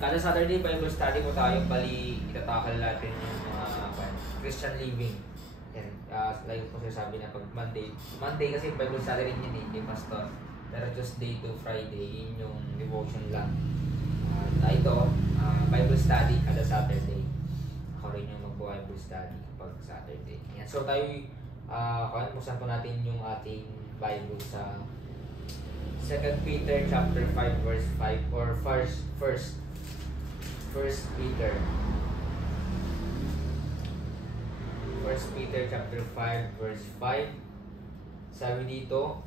Kada Saturday, Bible study po tayo. Bali, itatakal natin yung mga Christian living. Yan. Like po sabi na pag Monday kasi Bible study rin yun kay Pastor. Pero Tuesday to Friday, yun yung devotion lang. Ito, Bible study kada Saturday. Ako rin yung mag-Bible study kapag Saturday. Yan. So tayo, buksan po natin yung ating Bible sa 2 Peter chapter 5 verse 5 or first Peter. 1 Peter chapter 5 verse 5. Sabi dito,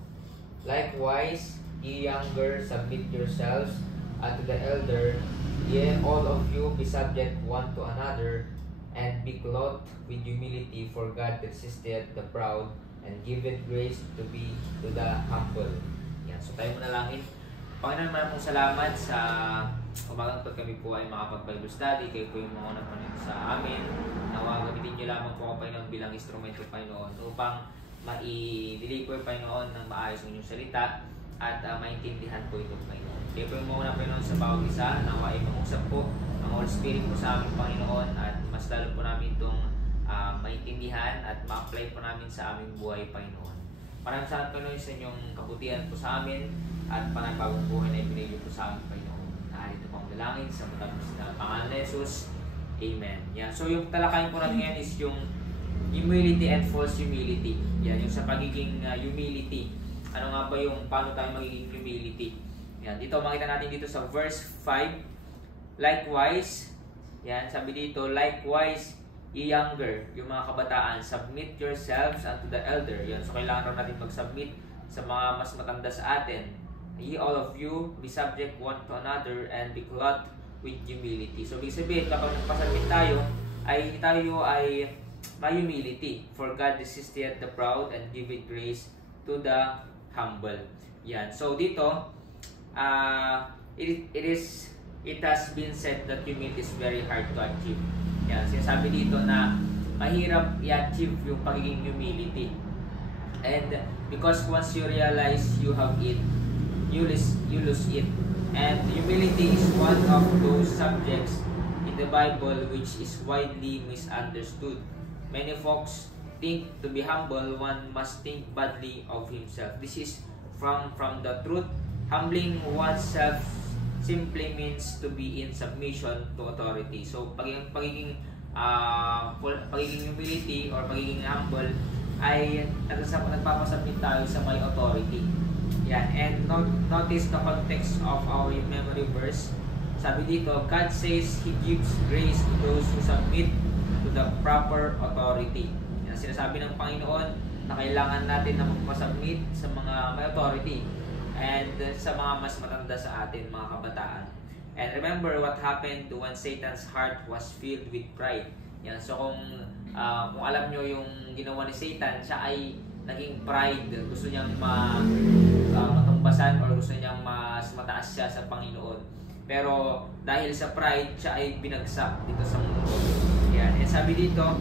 likewise, ye younger, submit yourselves unto the elder, ye all of you be subject one to another, and be clothed with humility, for God resisteth the proud, and giveth grace to the humble. Yan. So tayo manalangin. Panginoon, maraming salamat sa umagang ito kami po ay makapag-Bible study. Kayo po yung mga napanin sa amin. Nawa, gamitin nyo lamang po ako, Panginoon, bilang instrumento, Panginoon, upang mai-deliver, Panginoon, ng maayos ng inyong salita at maintindihan po ito, Panginoon. Kayo po yung mga Panginoon sa bawat isa. Nawa ay mangusap po ang Holy Spirit po sa amin, Panginoon, at mas lalo po namin itong maintindihan at ma-apply po namin sa aming buhay, Panginoon. Maraming salamat, Panginoon, sa inyong kabutihan po sa amin at panagpagong buhay na ibinigay po sa amin, Panginoon. Narito po ang dalangin sa matapos na pangalan ni Jesus. Amen. Yan. So yung talakayin po natin ngayon is yung humility and false humility. Yan, yung sa pagiging humility. Ano nga ba yung paano tayo magiging humility? Yan. Dito makita natin dito sa verse 5. Likewise, yan, sabi dito, likewise, ye younger, yung mga kabataan, submit yourselves unto the elder. Yan. So kailangan natin mag-submit sa mga mas matanda sa atin. Ye all of you, be subject one to another, and be clothed with humility. So, ibig sabihin, kapag nagpasubmit tayo ay may humility. For God resisteth the proud and giveth grace to the humble. Yan. So, dito, it has been said that humility is very hard to achieve. Yan. Sinasabi dito na mahirap i-achieve yung pagiging humility. And because once you realize you have it, you lose it. And humility is one of those subjects in the Bible which is widely misunderstood. Many folks think to be humble, one must think badly of himself. This is from the truth. Humbling oneself simply means to be in submission to authority. So pagiging humility or pagiging humble ay nagpapasubmit tayo sa may authority. Yan. And notice the context of our memory verse. Sabi dito, God says He gives grace to those who submit to the proper authority. Yan. Sinasabi ng Panginoon na kailangan natin na magpasubmit sa mga may authority and sa mga mas matanda sa atin, mga kabataan. And remember what happened when Satan's heart was filled with pride. Yan. So kung alam nyo yung ginawa ni Satan, siya ay naging pride. Gusto niyang matumbasan or gusto niyang mas mataas siya sa Panginoon. Pero dahil sa pride, siya ay binagsak dito sa mundo. Yan. And sabi dito,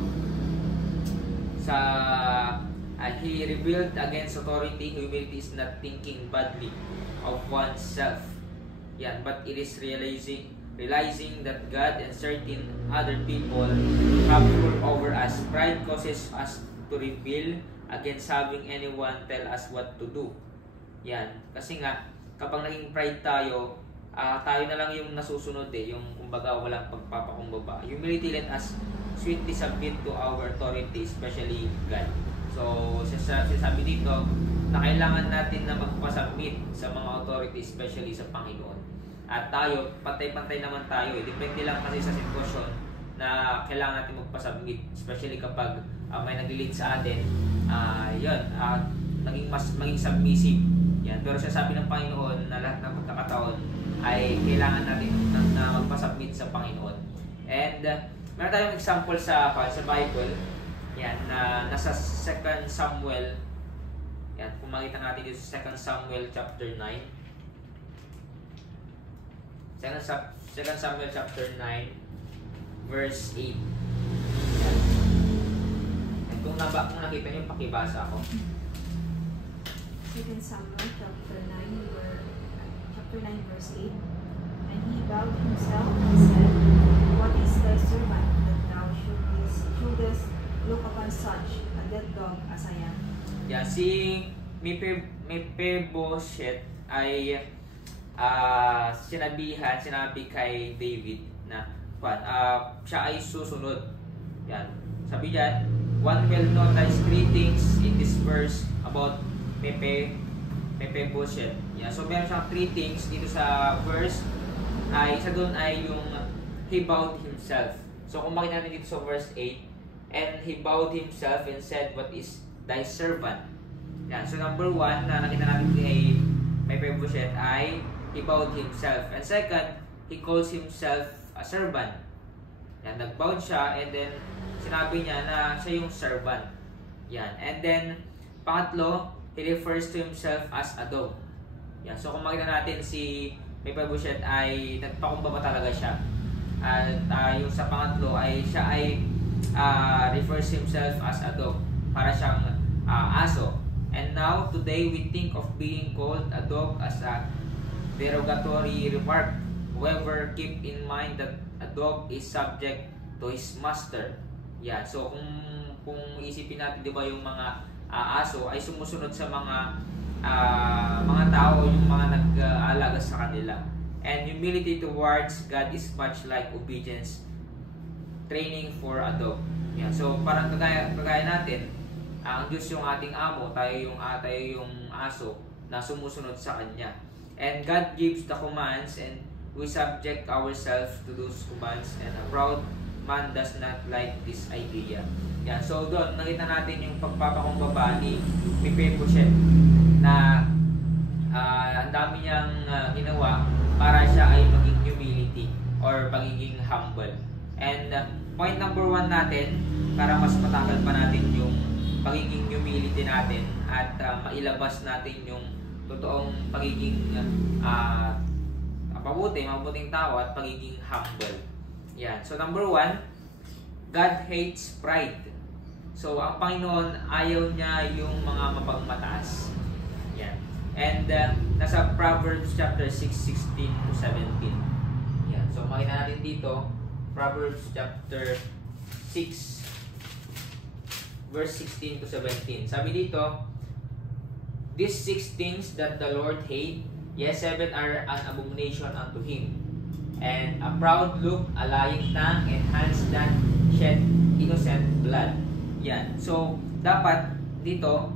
he rebelled against authority. Humility is not thinking badly of oneself. Yan. But it is realizing that God and certain other people have rule over us. Pride causes us to rebel against having anyone tell us what to do. Yan. Kasi nga, kapag naging pride tayo, tayo na lang yung nasusunod yung kumbaga walang pagpapakumbaba. Humility, let us sweetly submit to our authority, especially God. So, sabi dito, na kailangan natin na magpasubmit sa mga authority, especially sa Panginoon. At tayo, pantay-pantay naman tayo. Depende lang kasi sa sitwasyon na kailangan natin magpasubmit, especially kapag may nag-lead sa atin. Maging submissive. Yan. Pero sabi ng Panginoon na lahat ng pagkakataon ay kailangan natin na magpasubmit sa Panginoon. And meron tayong example sa Bible. Yan, na nasa 2 Samuel. Yan, kung makita natin dito sa 2 Samuel chapter 9. 2 Samuel chapter 9 verse 8. Yan. Kung nakita niyo, pakibasa ako. 2 Samuel chapter 9 verse 8. And he bowed himself and said, What is thy servant, that thou shouldest look upon such a dead dog as I am? Yeah, si Mephibosheth ay sinabi kay David na siya ay susunod. Yan. Sabi diyan, one will notice three things in this verse about Mephibosheth. Yeah, so meron siyang three things dito sa verse. Isa doon ay yung he bowed himself. So kung makita natin dito sa verse 8, and he bowed himself and said, What is thy servant? Yan. So number 1 na nakita natin kay Mephibosheth ay he bowed himself. And second, he calls himself a servant. Yan, nag-bowed siya and then sinabi niya na siya yung servant. Yan. And then pangatlo, he refers to himself as a dog. Yan. So kung makita natin si Mephibosheth ay nagpakumbaba talaga siya. At yung sa pangatlo ay siya ay refers himself as a dog. Para siyang aso. And now, today, we think of being called a dog as a derogatory remark. However, keep in mind that a dog is subject to his master. Yeah, so kung isipin natin, di ba, yung mga aso ay sumusunod sa mga tao, yung mga nag-aalaga sa kanila. And humility towards God is much like obedience training for a dog. Yeah, so parang kagaya natin, ang Diyos yung ating amo, tayo yung aso na sumusunod sa Kanya. And God gives the commands and we subject ourselves to those commands, and a proud man does not like this idea. Yan. So doon, nakita natin yung pagpapakumbaba ni Mephibosheth na ang dami niyang ginawa para siya ay maging humility or pagiging humble. And point number 1 natin, para mas matagal pa natin yung pagiging humility natin at mailabas natin yung totoong pagiging mabuting tao at pagiging humble. Yan. So number 1, God hates pride. So ang Panginoon, ayaw niya yung mga mapagmataas. Yan. And nasa Proverbs chapter 6:16 to 17. Yan. So makita natin dito, Proverbs chapter 6 verse 16 to 17. Sabi dito, these 6 things that the Lord hate, yes, 7 are an abomination unto him. And a proud look, a lying tongue, and hands that shed innocent blood. Yan. So, dapat dito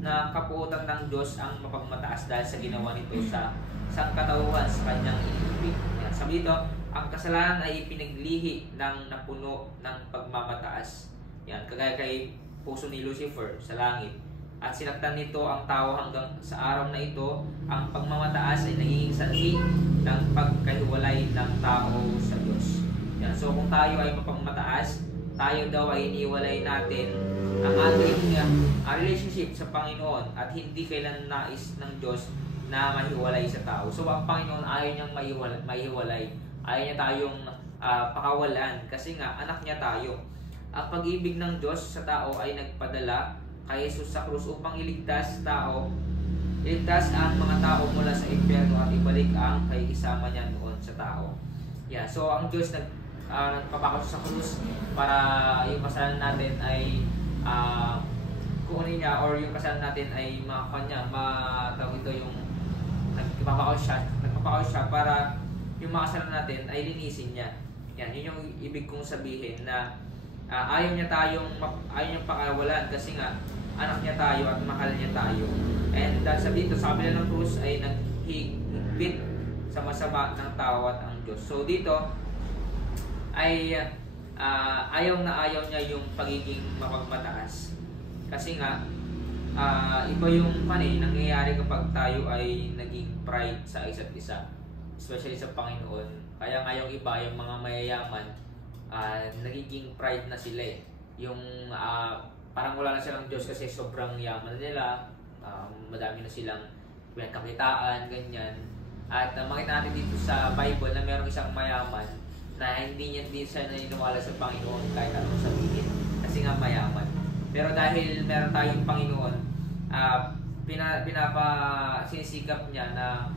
na kapuutan ng Diyos ang mapagmataas dahil sa ginawa nito sa sangkatauhan sa kanyang inibig. Yan. Sabi dito, ang kasalanan ay pinaglihi ng napuno ng pagmamataas. Yan. Kagaya kay puso ni Lucifer sa langit. At sinaktan nito ang tao hanggang sa araw na ito, ang pagmamataas ay nagiging sanhi ng pagkahiwalay ng tao sa Diyos. Yan. So kung tayo ay mapagmataas, tayo daw ay iniwalay natin ang ating relationship sa Panginoon at hindi kailan nais ng Diyos na mahiwalay sa tao. So ang Panginoon ayaw niyang mahiwalay. Ayaw niya tayong pakawalan kasi nga anak niya tayo. Ang pag-ibig ng Diyos sa tao ay nagpadala kay Jesus sa krus upang iligtas ang mga tao mula sa impyerno at ibalik ang pakikisama niya noon sa tao. Yeah, so ang Diyos nagpapako sa krus para yung kasalanan natin ay kunin niya, or yung kasalanan natin ay matawag ito yung nagpapako siya para yung mga kasalanan natin ay linisin niya. Yan, yun yung ibig kong sabihin na ayaw niya pakawalan kasi nga anak niya tayo at mahal niya tayo. And dahil sa dito, sa kabila ng krus ay naghigpit sa masama ng tao at ang Diyos. So dito ay ayaw niya yung pagiging mapagmataas. Kasi nga iba yung nangyayari kapag tayo ay naging pride sa isa't isa, especially sa Panginoon. Kaya nga yung iba, yung mga mayayaman, nagiging pride na sila eh. Yung parang wala na silang Diyos kasi sobrang yaman nila, madami na silang pinagkakitaan, ganyan. At makita natin dito sa Bible na mayroong isang mayaman na hindi siya naniniwala sa Panginoon kahit anong sabihin kasi nga mayaman. Pero dahil meron tayong Panginoon, sinisikap niya na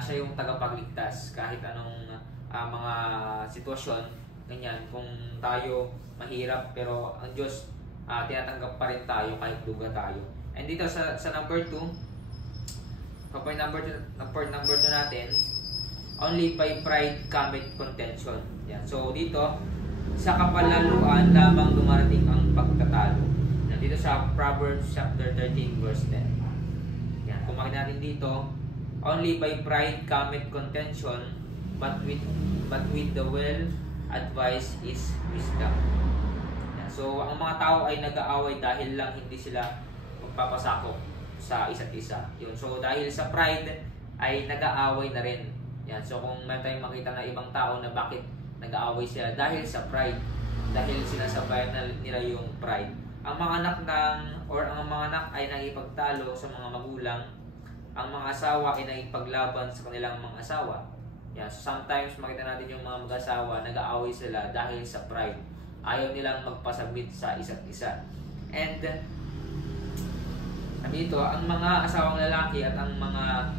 siya yung tagapagligtas kahit anong mga sitwasyon, ganyan. Kung tayo mahirap, pero ang Diyos tinatanggap pa rin tayo kahit duga tayo. And dito sa number 2, kapag number 2 natin, only by pride cometh contention. Yan. So dito, sa kapalaluan lamang dumarating ang pagtatalo. Yan. Dito sa Proverbs chapter 13 verse 10. Yan. Kung makita natin dito, only by pride cometh contention, but with the well advice is wisdom. Yan. So ang mga tao ay nag-aaway dahil lang hindi sila magpapasakop sa isa't isa. Yun. So dahil sa pride ay nag-aaway na rin. Yan. So kung may tayong makita na ibang tao na bakit nag-aaway sila, dahil sa pride, dahil sinasabayan nila yung pride. Ang mga anak ay nagipagtalo sa mga magulang, ang mga asawa ay nagipaglaban sa kanilang mga asawa. Yan. So sometimes makita natin yung mga mag-asawa, nag-aaway sila dahil sa pride. Ayaw nilang magpasabit sa isa't isa. And dito, ang mga asawang lalaki at ang mga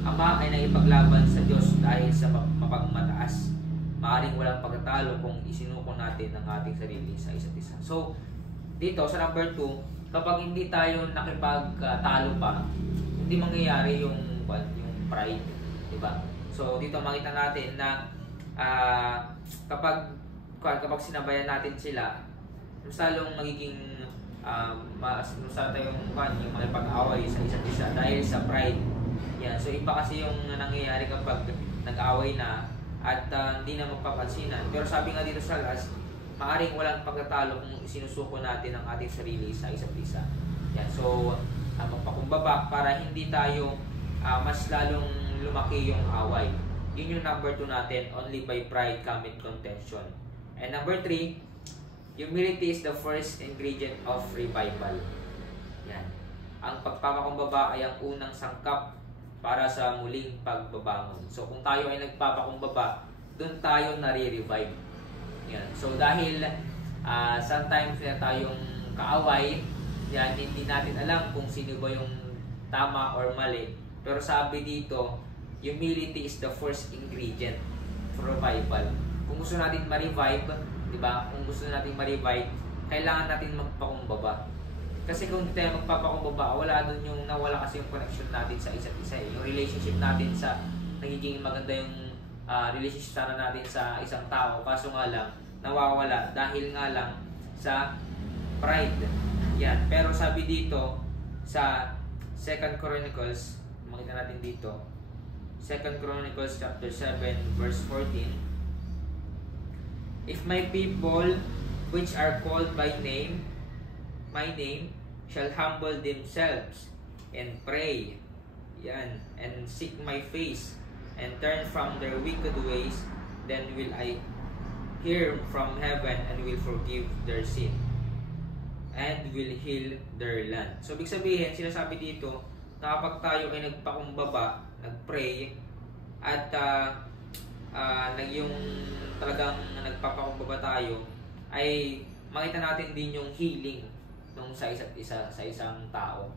ama ay nagipaglaban sa Diyos dahil sa mapagmataas. Maaring walang pagtatalo kung isinuko natin ang ating sarili sa isa't isa. So, dito sa number 2, kapag hindi tayo nakipagtalo pa, hindi mangyayari yung pride, di ba? So, dito makita natin na kapag sinabayan natin sila, mas lalong magiging mas tayong yung makipag-away sa isa't isa dahil sa pride. Yan. So iba kasi yung nangyayari kapag nag-away na at hindi na magpapansinan. Pero sabi nga dito sa last, maaring walang pagtatalo kung sinusuko natin ang ating sarili sa isa't isa. Yan. So magpakumbaba para hindi tayo mas lalong lumaki yung away. Yun yung number 2 natin, only by pride cometh contention. And number 3, humility is the first ingredient of revival. Yan. Ang pagpapakumbaba ay ang unang sangkap para sa muling pagbabangon. So kung tayo ay nagpapakumbaba, doon tayo nare-revive. Yan. So dahil sometimes na tayong kaaway, yan, hindi natin alam kung sino ba yung tama or mali. Pero sabi dito, humility is the first ingredient for revival. Kung gusto natin ma-revive, diba? Kung gusto natin ma-revive, kailangan natin magpakumbaba. Kasi kung hindi tayo magpapakumbaba, wala doon yung nawala kasi yung connection natin sa isa't isa. Yung relationship natin sa nagiging maganda yung relationship sana natin sa isang tao. Kaso nga lang, nawawala dahil nga lang sa pride. Yan. Pero sabi dito sa 2 Chronicles, makita natin dito, 2 Chronicles chapter 7 verse 14, if my people which are called by my name shall humble themselves and pray, yan, and seek my face and turn from their wicked ways, then will I hear from heaven and will forgive their sin and will heal their land. So ibig sabihin, sinasabi dito na kapag tayo ay nagpakumbaba, nagpray at yung talagang nagpapakumbaba tayo, ay makita natin din yung healing nung sa isa't isa, sa isang tao.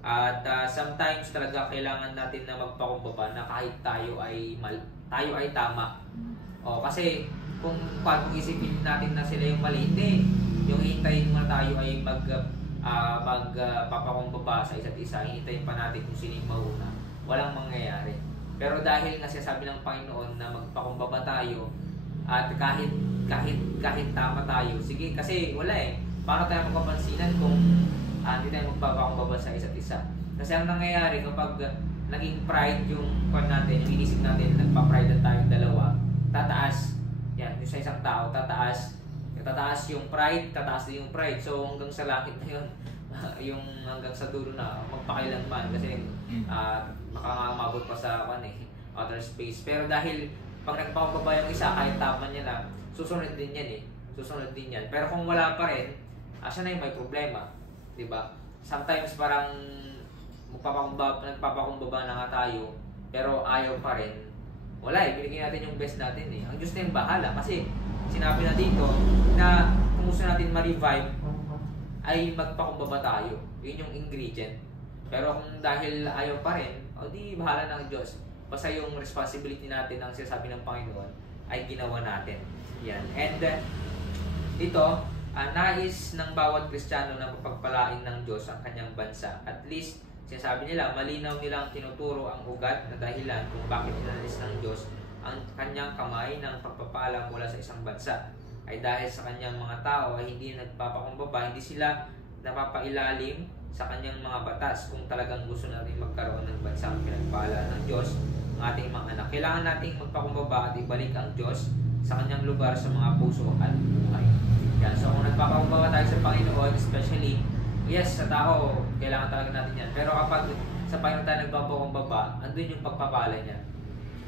At sometimes talaga kailangan natin na magpakumbaba na kahit tayo ay tama. Kasi kung isipin natin na sila yung mali, hindi. Yung hintayin mo na tayo ay magpapakumbaba sa isa't isa, hintayin pa natin kung sino yung mauna. Walang mangyayari. Pero dahil nga sinasabi ng Panginoon na magpakumbaba tayo, at kahit tama tayo, sige, kasi wala paano tayo magpapansinan kung hindi tayo magpapakumbaba sa isa't isa? Kasi ang nangyayari kapag naging pride yung natin, yung inisip natin, nagpa-pride na tayong dalawa, tataas. Yan, yung sa isang tao, tataas yung pride, tataas din yung pride. So hanggang sa langit na yun, yung hanggang sa dulo na magpakailanman kasi makamabot pa sa outer space. Pero dahil pag nagpakumbaba yung isa, kahit tama niya na, susunod din yan susunod din yan. Pero kung wala pa rin, siya na yung may problema, diba? Sometimes parang nagpapakumbaba na nga tayo, pero ayaw pa rin. Wala binigyan natin yung best natin Ang Diyos na yung bahala kasi sinabi na dito na kung gusto natin ma-revive ay magpakumbaba tayo. Yun yung ingredient. Pero kung dahil ayaw pa rin, di bahala ng Diyos. Basta yung responsibility natin ang sinasabi ng Panginoon ay ginawa natin. Yan. And ito, nais ng bawat Kristiyano na mapagpalain ng Diyos ang kanyang bansa. At least, sinasabi nila, malinaw nilang tinuturo ang ugat na dahilan kung bakit inalis ng Diyos ang kanyang kamay ng pagpapala mula sa isang bansa. Ay dahil sa kanyang mga tao ay hindi nagpapakumbaba, hindi sila napapailalim sa kanyang mga batas. Kung talagang gusto natin magkaroon ng bansang pinagpala ng Diyos, ang ating mga anak, kailangan nating magpakumbaba at ibalik ang Diyos sa kanyang lugar sa mga puso at buhay. Yan. So kung nagpapakumbaba tayo sa Panginoon, especially, yes, sa tao, kailangan talaga natin yan. Pero kapag sa Panginoon tayo nagpapakumbaba, andun yung pagpapala niya.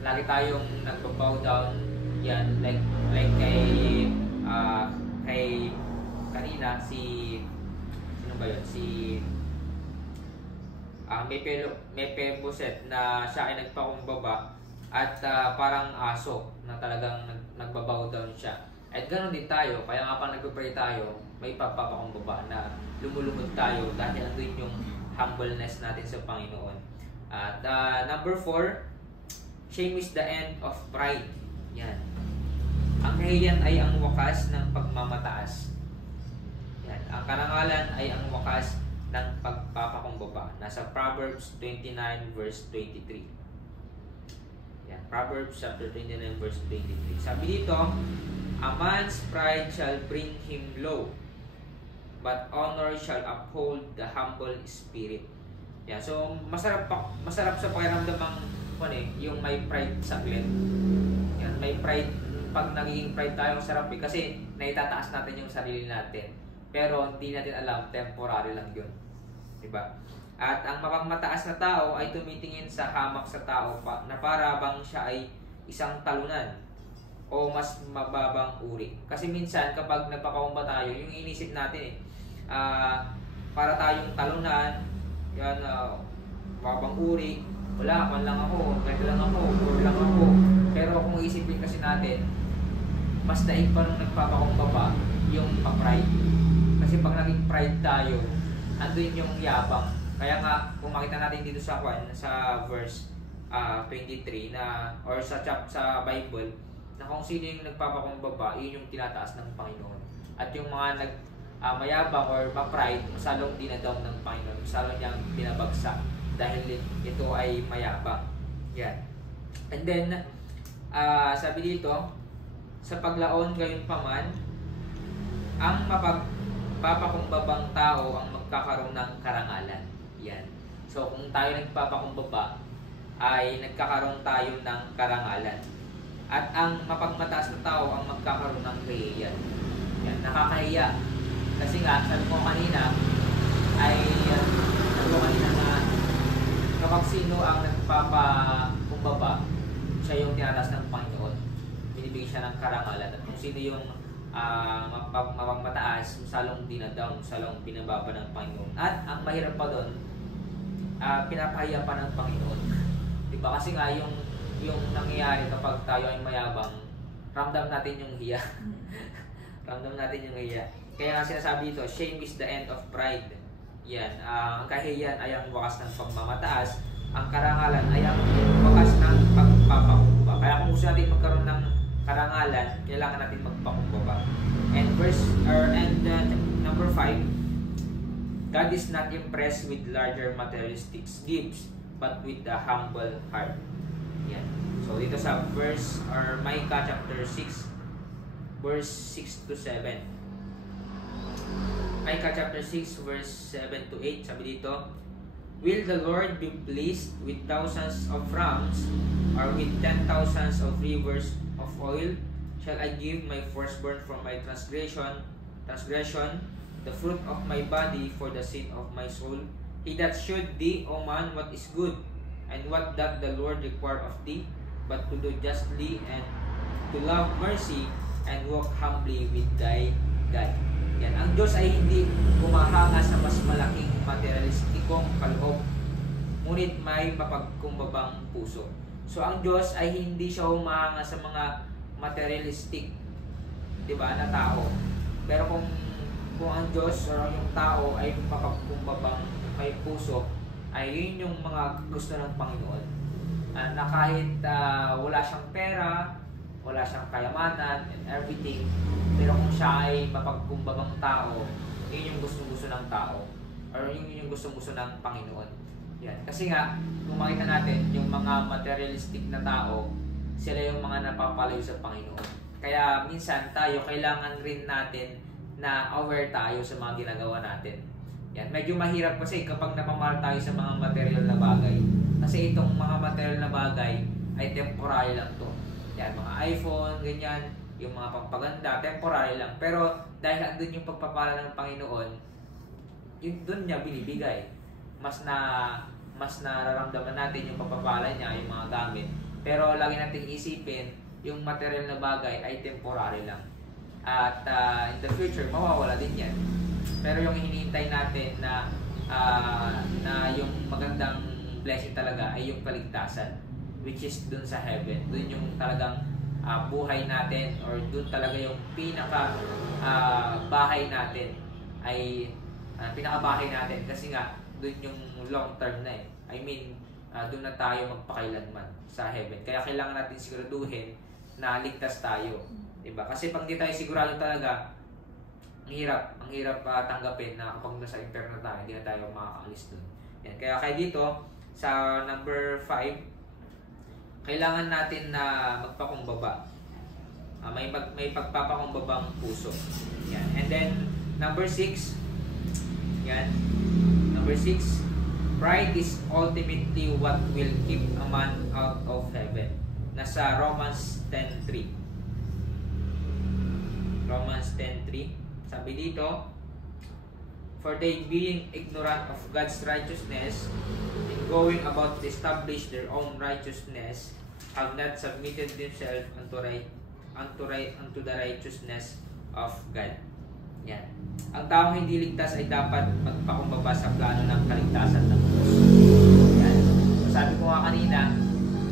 Lagi tayong nagbabow down, yan, like kay kanina, sino ba yun? Si Mephibosheth na siya ay nagpakumbaba at parang aso na talagang nagbabow down siya. At ganoon din tayo, kaya nga pang nagpapray tayo, may papakumbaba na lumulubog tayo dahil andun yung humbleness natin sa Panginoon. At number 4, shame is the end of pride. Yan. Ang kahiyan ay ang wakas ng pagmamataas. Yan. Ang karangalan ay ang wakas ng pagpapakumbaba. Nasa Proverbs 29 verse 23. Yan. Proverbs chapter 29 verse 23. Sabi dito, a man's pride shall bring him low, but honor shall uphold the humble spirit. Yan. So, masarap sa pakiramdam yung may pride saglit. Yan. May pride, pag nagiging pride tayo, masarap kasi naitataas natin yung sarili natin. Pero hindi natin alam, temporary lang yun. Diba? At ang mapagmataas na tao ay tumitingin sa hamak sa tao na para bang siya ay isang talunan o mas mababang uri. Kasi minsan kapag nagpapakumba tayo, yung inisip natin para tayong talunan, yan, mababang uri, wala, man lang ako, ganito lang ako, or lang ako. Pero kung isipin kasi natin, mas daig pa nung nagpapakumbaba yung pa-pride. Kasi pag naging pride tayo, andun yung yabang. Kaya nga, kung makita natin dito sa verse 23 na, or sa Bible, na kung sino yung nagpapakumbaba, yun yung tinataas ng Panginoon. At yung mga mayabang or ma-pride, masalong dinadown ng Panginoon, masalong niyang binabagsak dahil ito ay mayabang. Yan. And then, sabi dito, sa paglaon gayon paman, ang papakumbabang tao ang magkakaroon ng karangalan. Yan. So, kung tayo nagpapakumbaba, ay nagkakaroon tayo ng karangalan. At ang mapagmataas na tao ang magkakaroon ng kahiyan. Yan. Nakakahiya. Kasi nga, sabi mo kanina, na kapag sino ang nagpapakumbaba, siya yung tinataas ng Panginoon. Binibigyan siya ng karangalan. At kung sino yung mapagmataas, salong dinadown, salong binababa ng Panginoon. At ang mahirap pa doon, pinapahiya pa ng Panginoon. Diba? Kasi nga yung nangyayari kapag tayo ay mayabang, ramdam natin yung hiya. Ramdam natin yung hiya. Kaya nga sinasabi dito, shame is the end of pride. Yan. Ang kahiyan ay ang wakas ng pagmamataas. Ang karangalan ay ang wakas ng pagpapakumbaba. Kaya kung gusto natin magkaroon ng karangalan, kailangan natin magpakumbaba. And number 5, God is not impressed with larger materialistic gifts, but with the humble heart. Yan. So dito sa Micah chapter 6, verse 6 to 7. Micah chapter 6, verse 7 to 8, sabi dito, will the Lord be pleased with thousands of rams, or with 10,000 of rivers of oil? Shall I give my firstborn for my transgression, the fruit of my body for the sin of my soul? He that showed thee, O man, what is good, and what doth the Lord require of thee, but to do justly, and to love mercy, and walk humbly with thy God. Yan. Ang Diyos ay hindi humahanga sa mas malaking materialistikong kaloob, ngunit may mapagkumbabang puso. So ang Diyos ay hindi siya humahanga sa mga materialistic, diba, na tao. Pero kung ang Diyos o yung tao ay mapagkumbabang may puso, ay yun yung mga gusto ng Panginoon. na kahit wala siyang pera, wala siyang kayamanan and everything, pero kung siya ay mapagkumbabang tao, yun yung gusto-gusto ng tao or yun yung gusto-gusto ng Panginoon. Yan. Kasi nga, kung makita natin, yung mga materialistic na tao, sila yung mga napapalayo sa Panginoon. Kaya minsan tayo, kailangan rin natin na aware tayo sa mga ginagawa natin. Yan. Medyo mahirap kasi kapag napamahal tayo sa mga material na bagay. Kasi itong mga material na bagay ay temporary lang to. Yan, mga iPhone, ganyan, yung mga pampaganda, temporary lang. Pero dahil andun yung pagpapala ng Panginoon, yun doon niya binibigay. Mas nararamdaman natin yung pagpapala niya, yung mga gamit. Pero lagi natin isipin, yung material na bagay ay temporary lang. At in the future, mawawala din yan. Pero yung hinihintay natin na yung magandang blessing talaga ay yung kaligtasan, which is dun sa heaven. Dun yung talagang buhay natin, or dun talaga yung pinaka bahay natin ay pinakabahay natin, kasi nga dun yung long term na I mean, dun na tayo magpakailanman sa heaven. Kaya kailangan natin siguraduhin na ligtas tayo, diba? Kasi pag di tayo sigurado talaga, ang hirap tanggapin na kapag nasa impyerno tayo, hindi na tayo makakaalis dun. Yan. Kaya dito sa number 5, kailangan natin na magpakumbaba. May pagpapakumbabang puso. Yan. And then number 6, yan. Number 6, pride is ultimately what will keep a man out of heaven. Nasa Romans 10:3. Romans 10:3. Sabi dito, for they being ignorant of God's righteousness and going about to establish their own righteousness, have not submitted themselves unto the righteousness of God. Yan. Ang taong hindi ligtas ay dapat magpakumbaba sa plano ng kaligtasan ng Diyos. Yan. Sabi ko nga kanina,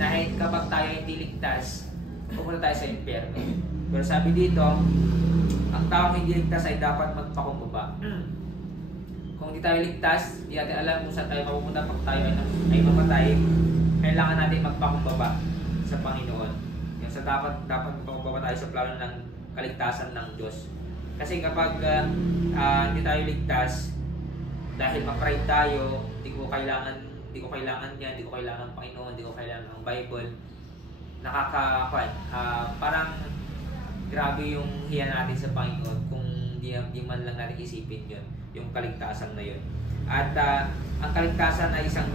dahil kapag tayo hindi ligtas, pupunta tayo sa impyerno. Pero sabi dito, ang taong hindi ligtas ay dapat magpakumbaba. Kung hindi tayo ligtas, hindi natin alam kung saan tayo mapupunta pag tayo ay mamatay, kailangan natin magpakumbaba sa Panginoon. Yan, sa dapat magpakumbaba tayo sa plano ng kaligtasan ng Diyos. Kasi kapag hindi tayo ligtas, dahil ma-pride tayo, hindi ko kailangan yan, hindi ko kailangan ng Panginoon, hindi ko kailangan ng Bible, parang grabe yung hiya natin sa Panginoon kung di man lang natin isipin yun, yung kaligtasan na yun. At ang kaligtasan ay isang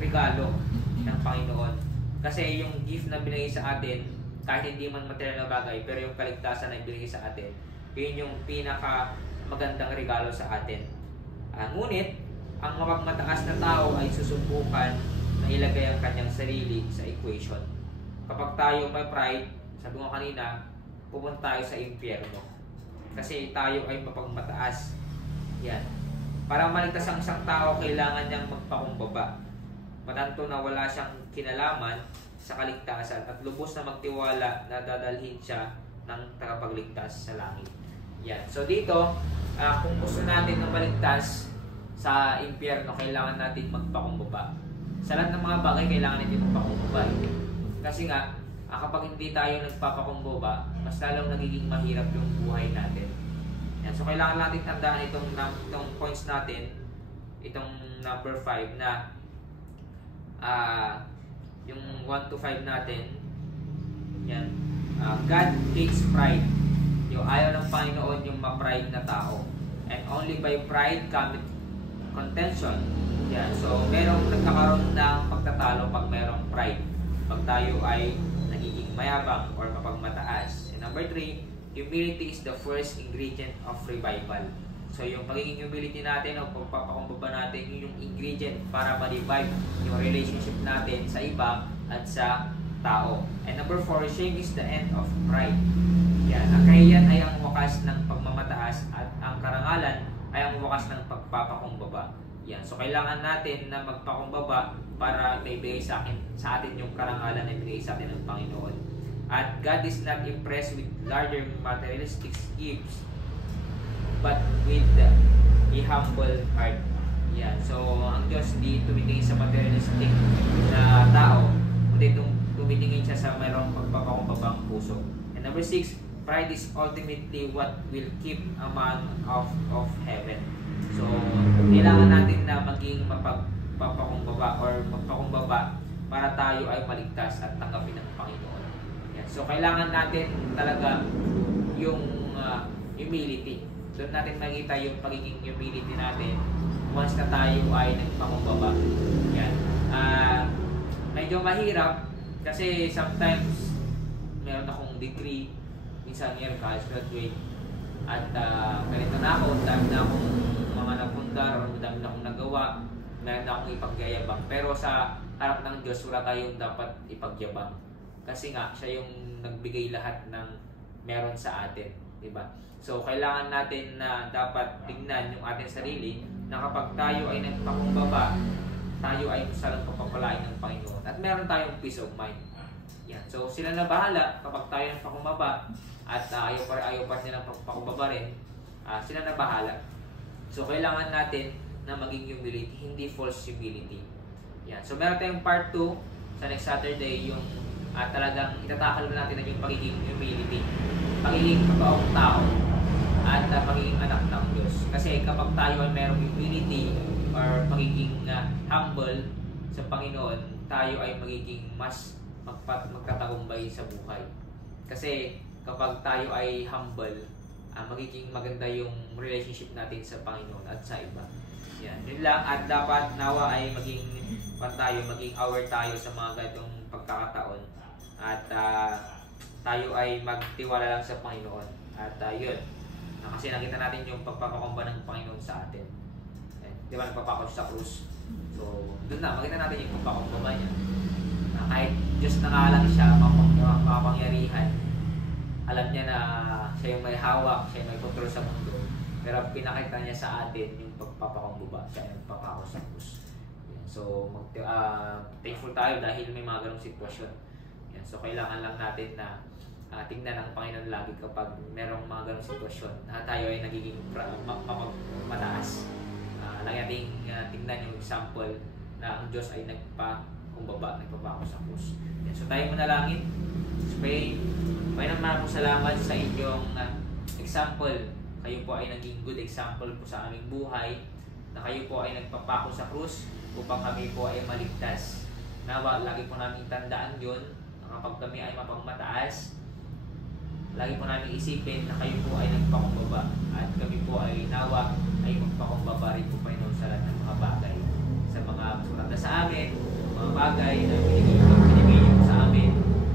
regalo ng Panginoon. Kasi yung gift na binigay sa atin, kahit hindi man material na bagay, pero yung kaligtasan na binigay sa atin, yun yung pinaka magandang regalo sa atin. Ngunit, ang mapagmataas na tao ay susubukan na ilagay ang kanyang sarili sa equation. Kapag tayo may pride, sabi ko kanina, pupunta tayo sa impyerno. Kasi tayo ay mapagmataas. Yan. Para maligtas ang isang tao, kailangan niyang magpakumbaba. Matanto na wala siyang kinalaman sa kaligtasan at lubos na magtiwala na dadalhin siya ng tagapagligtas sa langit. Yan. So dito, kung gusto natin na maligtas sa impyerno, kailangan natin magpakumbaba. Sa lahat ng mga bagay, kailangan natin magpakumbaba. Kasi nga, kapag hindi tayo nagpapakumbaba, mas lalong nagiging mahirap yung buhay natin. Yan. So kailangan natin tandaan itong points natin, itong number 5 na yung 1 to 5 natin. Yan. God hates pride. Yung ayaw ng Panginoon yung ma-pride na tao. And only by pride cometh contention. Yan. So, merong nagkakaroon ng pagtatalo pag merong pride. Pag tayo ay nagiging mayabang or mapagmataas. And number 3, humility is the first ingredient of revival. So, yung pagiging humility natin o pagpapakumbaba natin, yung ingredient para ma-revive yung relationship natin sa iba at sa tao. And number 4, shame is the end of pride. Yan. Ang kahiyan ay ang wakas ng pagmamataas at ang karangalan ay ang wakas ng pagpapakumbaba. Yan. So, kailangan natin na magpakumbaba para maibigay sa atin yung karangalan na ibigay sa atin ng Panginoon. At God is not impressed with larger materialistic gifts, but with a humble heart. Yan. So, ang Diyos di tumitingin sa materialistic na tao, puso. And number 6, pride is ultimately what will keep a man of heaven. So, kailangan natin na maging mapakumbaba or magpakumbaba para tayo ay maligtas at tanggapin ng Panginoon. Yan. So, kailangan natin talaga yung humility. Doon natin makita yung pagiging humility natin once na tayo ay nagpakumbaba. Yan. Medyo mahirap kasi sometimes meron akong degree, minsan year college graduate, at ganito na ako, dami na akong mga napundar o dami na akong nagawa, meron na akong ipagyayabang. Pero sa harap ng Diyos, wala tayong dapat ipagyabang. Kasi nga, siya yung nagbigay lahat ng meron sa atin. Diba? So, kailangan natin na dapat tingnan yung ating sarili na kapag tayo ay nagpakumbaba, tayo ay salang papapalain ng Panginoon. At meron tayong peace of mind. Yan. So, sila na bahala kapag tayo nagpakumbaba at ayaw pa nilang pakumbaba rin, sila na bahala. So, kailangan natin na maging humility, hindi false humility. Yan. So, meron tayong part 2 sa next Saturday, yung talagang itatakal natin na yung pagiging humility, pagiging totoong tao, at pagiging anak ng Diyos. Kasi kapag tayo ay merong humility or pagiging humble sa Panginoon, tayo ay magiging mas magtatagumpay sa buhay. Kasi kapag tayo ay humble, magiging maganda yung relationship natin sa Panginoon at sa iba. Yan. Yun lang. At dapat nawa ay maging aware tayo sa mga ganitong pagkakataon. At tayo ay magtiwala lang sa Panginoon. At yun. Kasi nakita natin yung pagpapakumba ng Panginoon sa atin. Di ba nagpapakot sa krus? So, doon na. Makita natin yung pagpapakumba niya. Kahit Diyos na nga lang siya, makapangyarihan, alam niya na siya yung may hawak, siya yung may kontrol sa mundo. Pero pinakita niya sa atin yung pagpapakumba, siya yung nagpapakot sa krus. So, thankful tayo dahil may mga ganong sitwasyon. So, kailangan lang natin na tingnan ang Panginoon lagi kapag merong mga ganong sitwasyon na tayo ay nagiging mataas. Lagi natin tingnan yung example na ang Diyos ay nagpakumbaba, nagpapako sa krus. So, tayo manalangin. So, Panginoon, maraming salamat sa inyong example. Kayo po ay naging good example po sa aming buhay, na kayo po ay nagpapako sa krus upang kami po ay maligtas. Nawa, lagi po namin tandaan yun, na kapag kami ay mapagmataas, lagi po namin isipin na kayo po ay nagpakumbaba at kami po ay nawa ay magpakumbaba rin po Panginoon sa lahat ng mga bagay, sa mga maganda sa amin, mga bagay na binigay niyo sa amin.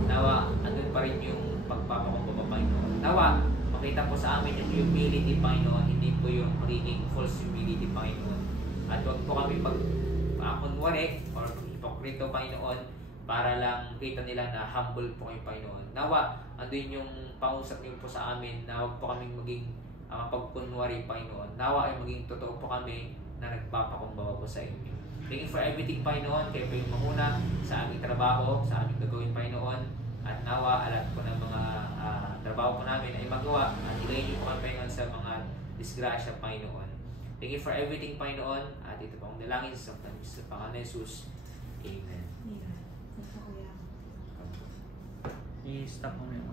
Nawa, andun pa rin yung pagpapakumbaba Panginoon. Nawa, makita po sa amin yung humility Panginoon, hindi po yung magiging false humility Panginoon. At huwag po kami pag-kunwari or hipokrito Panginoon, para lang kita nila na humble po kayo Panginoon. Nawa, andun yung pangusap niyo po sa amin na huwag po kaming maging pagkunwari Panginoon. Nawa ay maging totoo po kami na nagpapakumbaba po sa inyo. Thank you for everything Panginoon. Kayo po yung manguna sa aming trabaho, sa aming gagawin Panginoon. At nawa, alam po ng mga trabaho po namin ay magawa. At ilayin niyo po kami Panginoon sa mga disgrasya Panginoon. Thank you for everything Panginoon. At ito po ang dalangin sa Pangalan ni Jesus. Amen. Amen. Ito, Kuya. I-stop mo yung